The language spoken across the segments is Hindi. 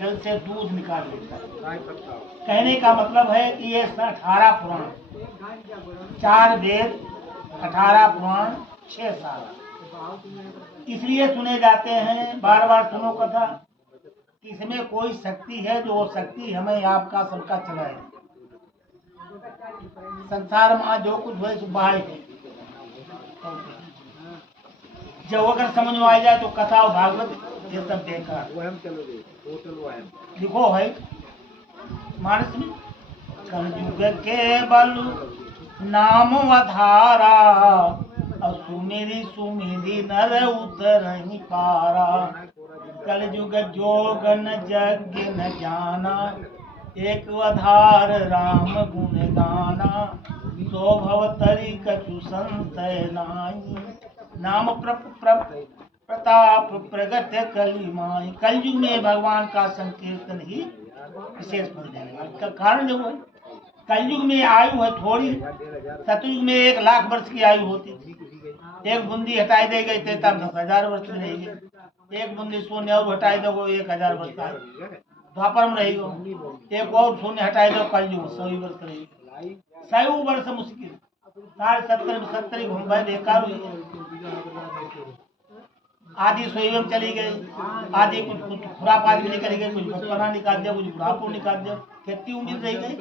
जल से दूध निकाल लेता है। कहने का मतलब है कि ये 18 पुराण, 4 वेद, 18 पुराण, 6 साल इसलिए सुने जाते हैं। बार बार सुनो कथा कि इसमें कोई शक्ति है, जो शक्ति हमें आपका सबका चलाए। संसार में जो कुछ हुए सो बाहर है, जब अगर समझ में आ जाए तो कथा और भागवत ये सब देखा लिखो है मानस में। कलयुग के बल नाम आधारा, सुमेरी सुमेरी नर उतर पारा। कलयुग जोग न जग न जाना, एक आधार राम गुण गाना। सो भव तरी कछु संशय नाई, नाम प्रताप प्रगट कली माई। कलयुग में भगवान का संकीर्तन ही विशेष फल देने वाला कारण जो है। कलयुग में आयु है थोड़ी, सतयुग में 1 लाख वर्ष की आयु होती थी। एक बूंदी हटाई दे गई थे तब 10,000 वर्ष रहेगी। एक बूंदी शून्य और हटाई दो 1000 वर्ष आएगी। द्वापर में रहेगी। एक और शून्य हटाई दो कलयुग 100 वर्ष रहेगी। 100 वर्ष मुश्किल, 70 घूम भाई बेकार हुई। आधी सोई चली गई, आधी कुछ खुराक आदमी निकल गई, कुछ बचपना निकाल दिया, कुछ बुढ़ापो निकाल दिया। कितनी उम्र रह गई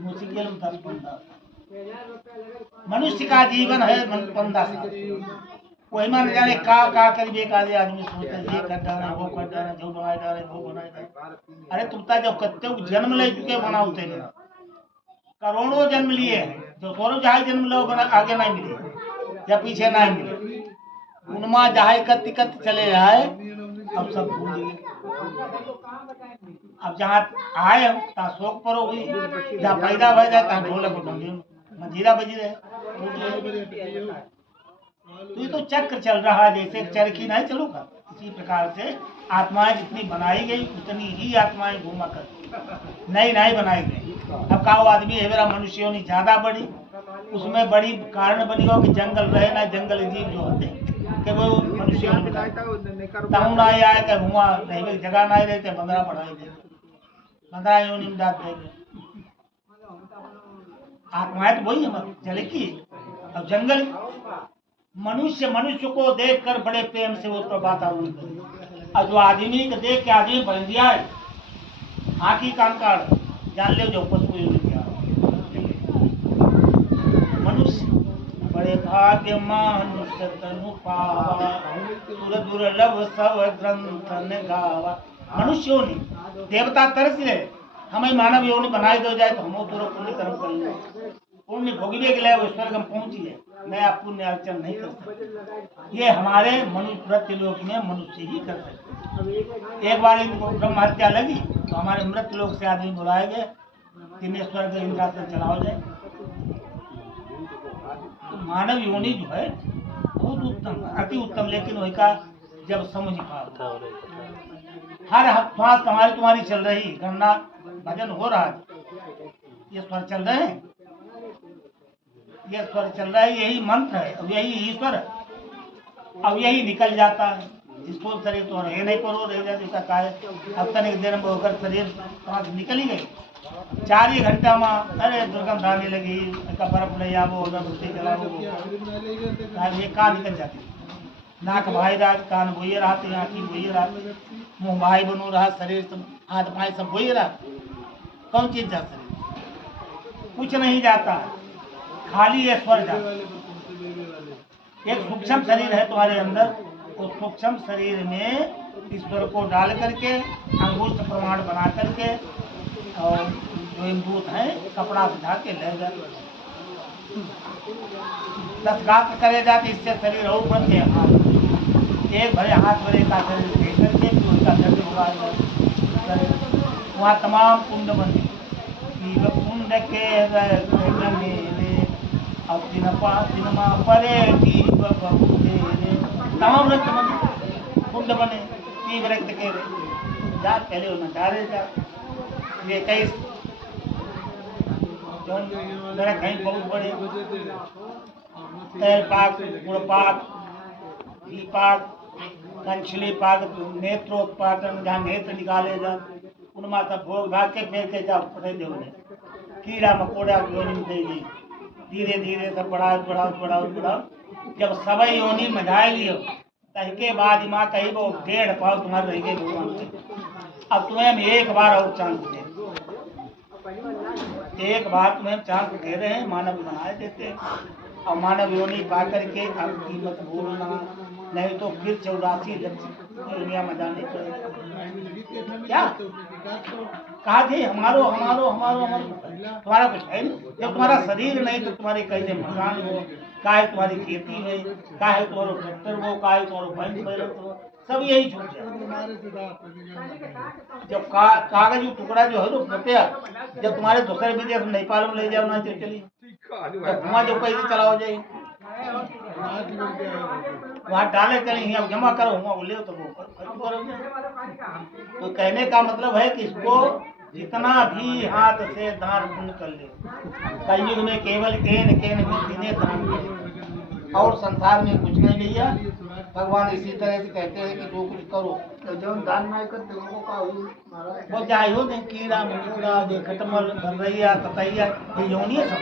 मुश्किल 10-15। मनुष्य का जीवन है 15 साल। वही मान जाने का कर एक आदि आदमी सोचते ये कर डाले वो कर डाले, जो बनाए डाले वो बनाए डाले। अरे तुमता जब कत्ते जन्म ले चुके बनाते करोड़ों जन्म लिए हैं, जो थोड़ो जहां जन्म लो बना आगे नहीं मिले या पीछे नहीं मिले। उनमा जहां कत्ती कत्ती चले आए, अब सब भूल गए। अब जहाँ आए ता शोक पर हुई, जहाँ पैदा हो जाए ता ढोलक मंजीरा बजी रहे। तो ये तो चक्र चल रहा है, जैसे चरखी नहीं चलूगा इसी प्रकार से आत्माएं जितनी बनाई गई उतनी ही आत्माएं घूमा कर नई नई बनाई गई। अब का आदमी है मेरा मनुष्यों ने ज्यादा बढ़ी, उसमें बड़ी कारण बनी हो कि जंगल रहे ना, जंगल जीव जो होते कि वो मनुष्यों ताऊ ना आए कि हुआ रहने जगह नहीं रहते, 15 बढ़ाई दे 15 योनि में डाल देंगे। आत्माएं तो वही है चले की। अब जंगल मनुष्य को देखकर बड़े प्रेम से वो वातावरण करे। और जो आदमी को देख के आदमी बन दिया है आँखी कान काट जान ले जो पशु मनुष्य बड़े भाग्य मनुष्य तनु पावा, सुर दुर्लभ सब ग्रंथ ने गावा। मनुष्यों ने देवता तरस ले हमें मानव योनि बनाई दो जाए तो हम तो पुण्य कर्म करेंगे, पुण्य भोगने के लिए वो स्वर्ग में पहुंची है। नया पुण्य अर्चन नहीं कर सकते, ये हमारे मनुष्य मृत्यु लोक में मनुष्य ही कर सकते। एक बार इनको ब्रह्म हत्या लगी तो हमारे मृत्यु लोक से आदमी बुलाए गए, जिन्हें स्वर्ग इंद्रासन चलाओ जाए। तो मानव योनि जो है बहुत उत्तम, अति उत्तम, लेकिन वही का जब समझ पाता हर श्वास हमारी तुम्हारी चल रही, गन्ना भजन हो रहा है, ये स्वर चल रहे हैं, ये स्वर चल रहा है, यही मंत्र है, अब यही ईश्वर, अब यही निकल जाता है। इसको शरीर तो रहे नहीं पर रह जाती का है। अब तनिक देर में होकर शरीर सांस निकल ही गई, 4 ही घंटा में अरे दुर्गंध आने लगी, बर्फ ले आवो अगरबत्ती जलाओ, ये कान निकल जाती, नाक भाई रहा, कान बोए रहा, आँखी बोए रहा, मुँह भाई बनो रहा, शरीर सब हाथ भाई सब बोए रहा। कौन चीज जा शरीर कुछ नहीं जाता, खाली ये स्वर जाता। एक सूक्ष्म शरीर है तुम्हारे अंदर, उस सूक्ष्म शरीर में ईश्वर को डाल करके अंगुष्ठ प्रमाण बना करके और जो इमदूत है कपड़ा बिठा के ले जाते 10 गात्र करे जाते, इससे शरीर और बढ़ते हैं। एक भरे हाथ भरे का शरीर दे करके तो उसका शरीर हुआ वहाँ तमाम कुंड बने, कुंड के अब सिनेमा परे तमाम कुंड बने तीव रक्त के जा पहले उन्हें डाले जा ये कई कहीं बहुत बड़े तेल पाक गुड़ पाक घी पाक कंचली पाक नेत्रोत्पाटन, जहाँ नेत्र निकाले जाते उनमें सब भोग भाग के फेर के जाओ पड़े दे उन्हें कीड़ा मकोड़ा योनि में देगी। धीरे धीरे सब बढ़ाओ बढ़ाओ बढ़ाओ बढ़ाओ, जब सबई योनि में जाए लियो तहके बाद माँ कही वो 1.5 पाव तुम्हारे रह गए भगवान के। अब तुम्हें हम एक बार और चांस दे, एक बार तुम्हें चांस दे रहे हैं, मानव बनाए देते हैं। और मानव योनि पा करके अब कीमत भूलना, नहीं तो फिर 84 दुनिया में जाने पड़ेगा। क्या कहा थे हमारो हमारो हमारो हमारो, तुम्हारा कुछ है नहीं। जब तुम्हारा शरीर नहीं तो तुम्हारे कैसे मकान हो, काहे तुम्हारी खेती है, काहे तुम्हारा ट्रैक्टर हो, काहे तुम्हारा बैंक बैलेंस हो, सब यही छूट जाए। जब कागज टुकड़ा जो है तो रुपया जब तुम्हारे दूसरे विदेश में नेपाल में ले जाओ ना तो चलिए, वहाँ जो पैसे चला हो जाए वहाँ डाले चले, अब जमा करो वहाँ ले तो वो करोगे। तो कहने का मतलब है कि इसको जितना भी हाथ से दान पुण्य कर ले, कलयुग में केवल केन केन दिने दान करे और संसार में कुछ नहीं भैया। भगवान इसी तरह से कहते हैं कि जो कुछ करो तो जो दान नहीं करते उनको का वो चाहे हो दे कीड़ा मकोड़ा दे खटमल भरैया ततैया ये योनि है सब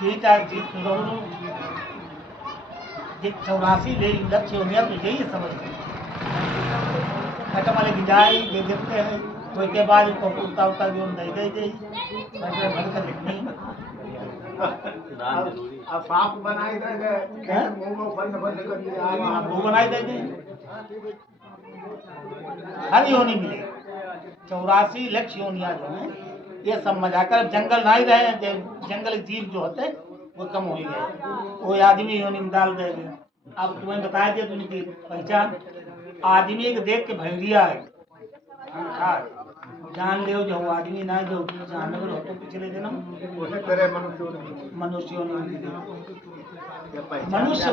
ठीक है ठीक रो 84 ले लक्ष्य हो गया तो यही समझ खटमल की जाए ये देखते हैं कोई के बाद उसको उता उता जो दे दे दे भर कर लिखनी साफ बनाए देंगे वो बनाए देंगे हर योनि मिले 84 लक्ष्य योनिया जो है ये सब मजाकर जंगल नहीं रहे, जंगल जीव जो होते वो कम हो गए, वो आदमी योनि में डाल देंगे। अब तुम्हें बताया दिया तुमकी पहचान आदमी को देख के भैरिया है जान ले जो आदमी ना जो जानवर हो तो पिछले जन्म मनुष्य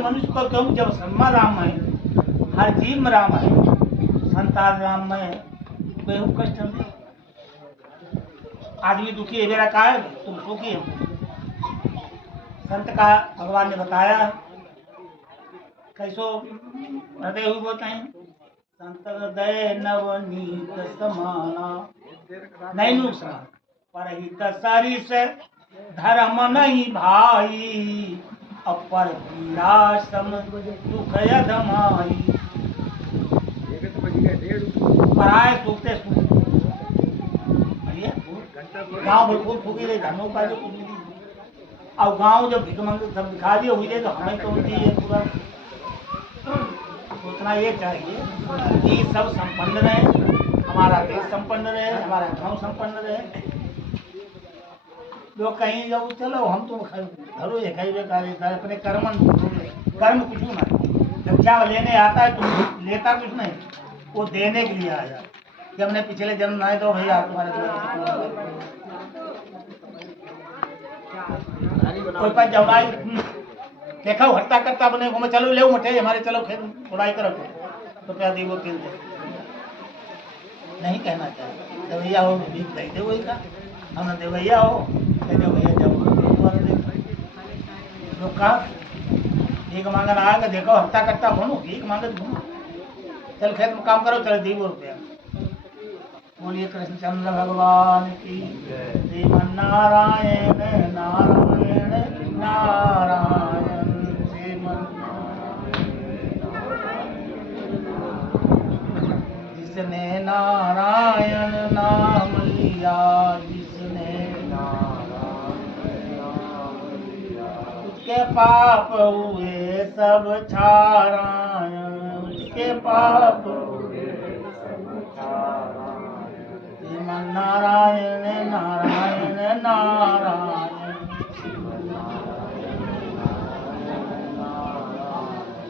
मनुष्य को क्यों जब सम्मा राम है, हर जीव में राम है, संतान राम में कोई कष्ट नहीं। आदमी दुखी है मेरा का है तुम सुखी हो। संत का भगवान ने बताया कैसो हृदय हुई बताएं संत हृदय नवनीत समाना नहीं नुकसान परहित सरिस धर्म नहीं भाई अपर पीड़ा सम दुख यधमाई पराए सूखते सूख गाँव बिल्कुल सूखी रहे धनों का जो कुछ नहीं। अब गाँव जब भिख मंग सब दिखा दिए हुई तो हमें तो होती है पूरा सोचना ये चाहिए कि सब संपन्न रहे, हमारा देश संपन्न रहे, हमारा गांव संपन्न रहे। लोग कहीं जाओ चलो हम तो घरों अपने कर्म कुछ ना शिक्षा लेने आता है तुम लेता कुछ नहीं, वो देने के लिए आया कि हमने पिछले जन्म ना दो भैया तुम्हारे कोई पास जवाई देखा हट्टा करता बने घूमे चलो ले मठे हमारे चलो खेत उड़ाई करो तो क्या दी वो खेल दे नहीं कहना चाहिए। देवैया हो भीख दे दे वही का हम देवैया हो कह दे भैया जाओ लोग कहा भीख मांगन आएगा देखो हट्टा कट्टा घूमो भीख मांगे घूमो चल खेत में काम करो चलो दी वो रुपया। बोलिए कृष्णचंद्र भगवान की श्रीमन नारायण नारायण नारायण श्रीमन जिसने नारायण नाम लिया जिसने उसके पाप हुए सब छारायण उसके पाप नारायण नारायण नारायण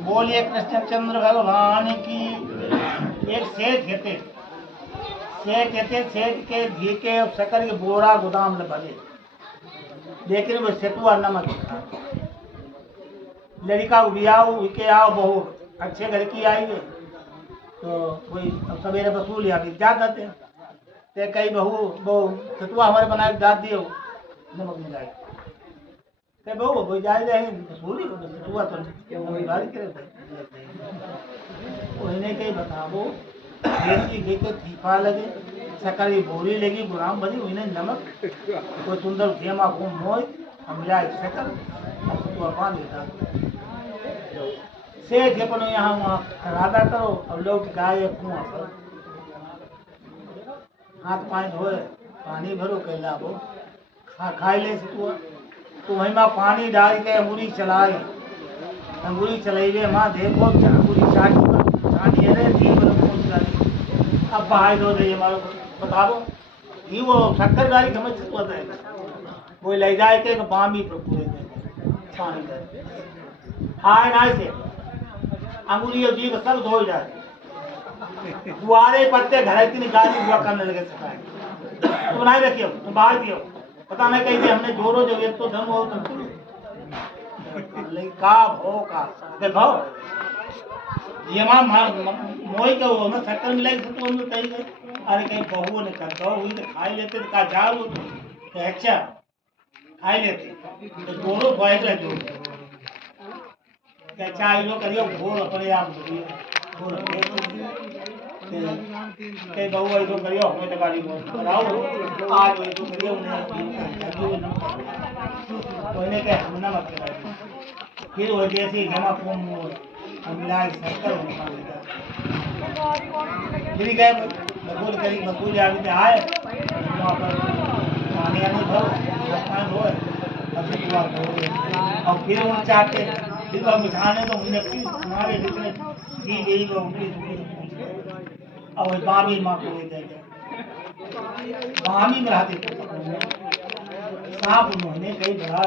बोलिए कृष्णचंद्र भगवान की। एक सेठ थे सेठ के घी के और शक्कर के बोरा गोदाम में भरे, लेकिन वो सेतुआ नमक था। लड़का बियाह के आओ बहू अच्छे घर की आई गए तो वही सवेरे वसूल या बिक जा करते ते कई बहू सतुआ हमारे बनाए डाल दियो नमक में जाए ते बहू जाए रहे वसूली सतुआ तो उन्हें कहीं बताबो देसी घी के ठीपा लगे सकरी बोरी लगी गुलाम बनी उन्हें नमक कोई सुंदर घेमा को मोय मिला शक्कर तो अपा देता से अपन यहाँ वहाँ करादा करो और लौट गाय कुआं पर हाथ पानी धोए पानी भरो कैला वो खाई ले तो वहीं माँ पानी डाल के अंगूरी चलाई अंगूरी चलेबे माँ देखो अंगूरी चाटी है रे घी वाला कौन चलाई अब बाहर दो दे मारो बताओ घी वो शक्कर गाड़ी समझ होता है वो ले जाए के बामी पर पूरे पानी दे हाय ना से अंगूरी और जी का सब धो जाए गुआरे पत्ते घर इतनी गाड़ी हुआ करने लगे सफाई तुम नहीं रखियो तुम बाहर दियो पता नहीं कैसे हमने जोरो जो एक तो दम हो तुम का भो का देखो ये मां मोई का वो ना शक्कर मिलाई से तो हमने तई गए अरे कहीं बहू ने कर दो हुई तो खाई लेते तो का जाओ तो अच्छा खाई लेते तो जोरो भोए ले जो क्या चाय लो करियो घोर अपने आप घोर के बहु ऐसो करियो हमें तो गाड़ी कराओ आज ऐसो करियो उन्हें के हम ना मत कराइए फिर वो जैसे जमा फोम मिला शक्कर फिर गए बकूल आगे आए वहाँ पर पानी आने भर पानी हो और फिर वो चाहते फिर वो मिठाने तो हमने फिर हमारे जितने घी गई वो और बामी माँ को ले जाएगा बामी में रहते सांप उन्होंने कई बड़ा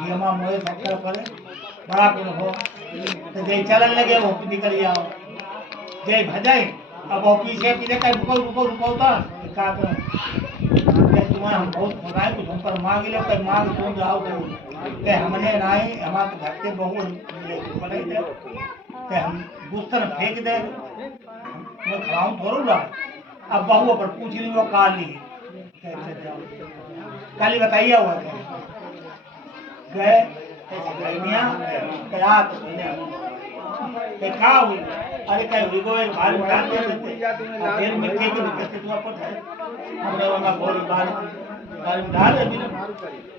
ये माँ मोए शक्कर पड़े बड़ा पुण्य हो तो जय चलन लगे वो निकल जाओ जय भजाई अब वो पीछे पीछे कहीं रुको रुको रुको था क्या करो तुम्हें हम बहुत मंगाए कुछ हम पर मांग लो कहीं मांग तुम जाओ तो हमने नाई हमारे घर के बहु पड़े थे कि हम दूसर फेंक दे मैं खराऊं थोड़ा रहा अब बहुओं पर पूछ ली वो काली काली बताइए हुआ गए खा हुई अरे क्या हुई को एक बाल डाल दे फिर मिट्टी के निकलते तू अपन है हमने वहाँ गोली बाल डाल दे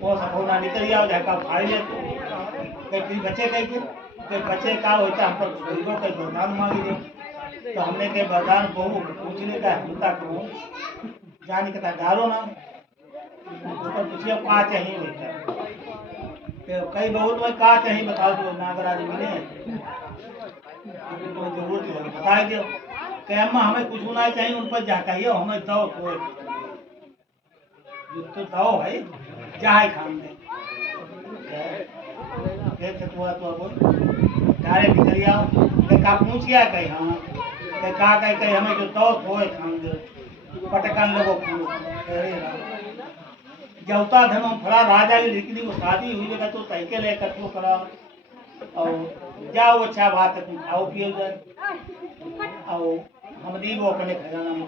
वो सब होना निकल जाओ जाकर खाई ले तो फिर बचे कहीं बच्चे का होता हम पर बुजुर्गों का वरदान मांगी दे तो हमने के वरदान बहु पूछने का हिम्मता करो जाने का डालो ना ऊपर पूछिए कहाँ चाहिए होता तो कई बहुत में कहाँ चाहिए बताओ तो नागराज मिले तो जरूरत है बता दो कि अम्मा हमें कुछ होना चाहिए उन पर जाकर ये हमें दो कोई तो दो है चाहे खान दे डायरेक्ट निकल आओ का पूछ गया कहीं हाँ कहा कहीं हमें जो दो होए खान दे पटकन लोगों जवता धनो फड़ा राजा की लिखनी वो शादी हुई जगह तो तैके लेकर तो करा और जाओ अच्छा बात है तुम खाओ पियो जाए और हम दी वो अपने खजाना में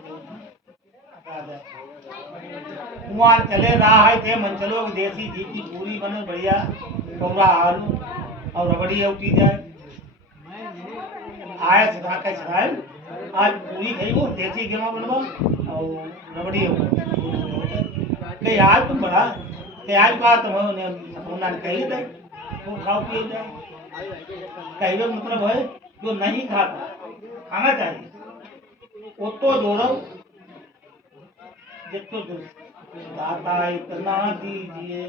कुमार चले रहा है थे मन चलो देसी घी की पूरी बने बढ़िया कौड़ा आलू और रबड़ी उठी जाए आया चढ़ा के चढ़ाए आज पूरी खाई वो देसी गेमा बनवा और रबड़ी नहीं आज तुम बड़ा आज बात होना कही दे वो खाओ पिए जाए कही मतलब है जो नहीं खाता खाना चाहिए वो तो जोड़ो जितो दाता इतना दीजिए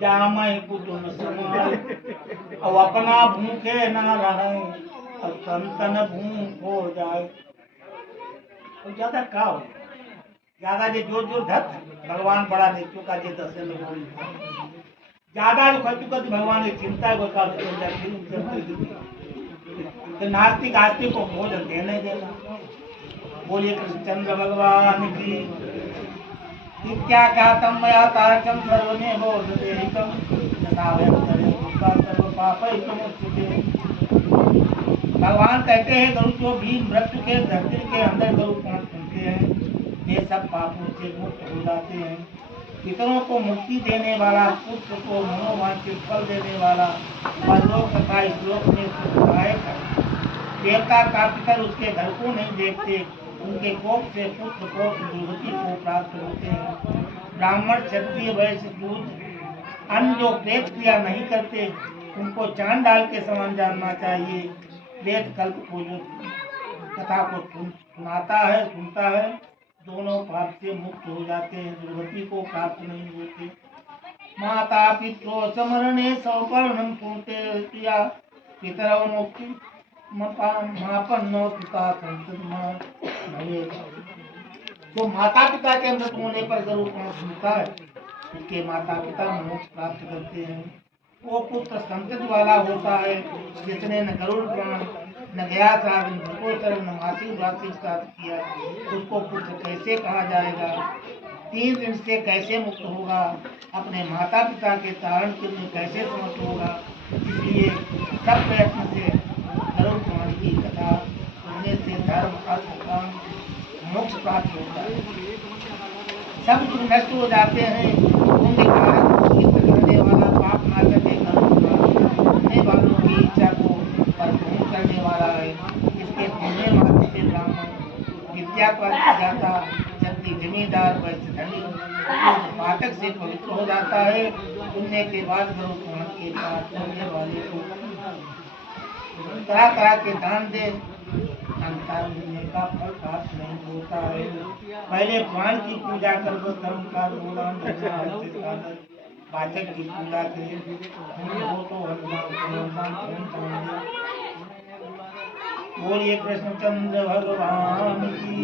जामय कुटुम समाय अब अपना भूखे ना रहे अब संतन भूख हो जाए तो ज्यादा का हो ज्यादा जो जोर जोर धत भगवान बड़ा नहीं चुका जे दर्शन में बोल ज्यादा जो खर्च कर भगवान की चिंता को का तो नास्तिक आस्तिक को भोजन देने देना बोलिए कृष्णचंद्र भगवान की क्या कहतम मया तारकम सर्वने बोधेहिकम यथावयम तरेका सर्व पापैकमुच्यते। भगवान कहते हैं गरुड़ जो भी मृत्यु के धरती के अंदर गरुड़ पहुंचते हैं वे सब पापों से मुक्त हो जाते हैं। पितरों को मुक्ति देने वाला, पुत्र को मनोवांछित फल देने वाला, परलोक तथा इहलोक में सुखदायक है। देवता का पितर उसके घर को नहीं देखते, उनके कोप से पुत्र को दुर्गति को प्राप्त होते हैं। ब्राह्मण, क्षत्रिय, वैश्य, शूद्र अन्य जो प्रेत क्रिया नहीं करते, उनको चांद डाल के समान जानना चाहिए। वेद कल्प को जो कथा को सुनाता है, सुनता है, दोनों पाप से मुक्त हो जाते हैं, दुर्गति को प्राप्त नहीं होते। माता पित्रो समरणे सौपर्णम पुंते प्रिया पितरौ मुक्ति मापन्नो पिता संतमा भवे। तो माता पिता के अमृत होने पर जरूर कौन सुनता है, उसके माता पिता मोक्ष प्राप्त करते हैं। वो पुत्र संतति वाला होता है जिसने न गरुड़ पुराण, न गयास आदि, न भूतोत्तर, न मासिक वार्षिक प्राप्त किया, उसको पुत्र कैसे कहा जाएगा? 3 दिन से कैसे मुक्त होगा? अपने माता पिता के तारण के लिए कैसे समर्थ होगा? इसलिए सब प्रयत्न से गरुड़ पुराण की कथा सुनने से धर्म, अर्थ, काम, मोक्ष प्राप्त होता है। सब दुख नष्ट हो जाते हैं। पुण्य करने वाला, पाप नाशक है, करने वालों की इच्छा को परिपूर्ण करने वाला है। इसके पुण्य मात्र से ब्राह्मण विद्या प्राप्त जाता, जबकि जमींदार वैश्य धनी पाठक से पवित्र हो जाता है। पुण्य के बाद गरुड़ पुराण के पाठ करने वाले को तरह तरह के दान दे, अंतर मिलने का फल प्राप्त नहीं होता है। पहले पुराण की पूजा कर दो, धर्म का गुणगान करना है, वाचक की पूजा करें, हो तो बोलिए कृष्णचंद्र भगवान की।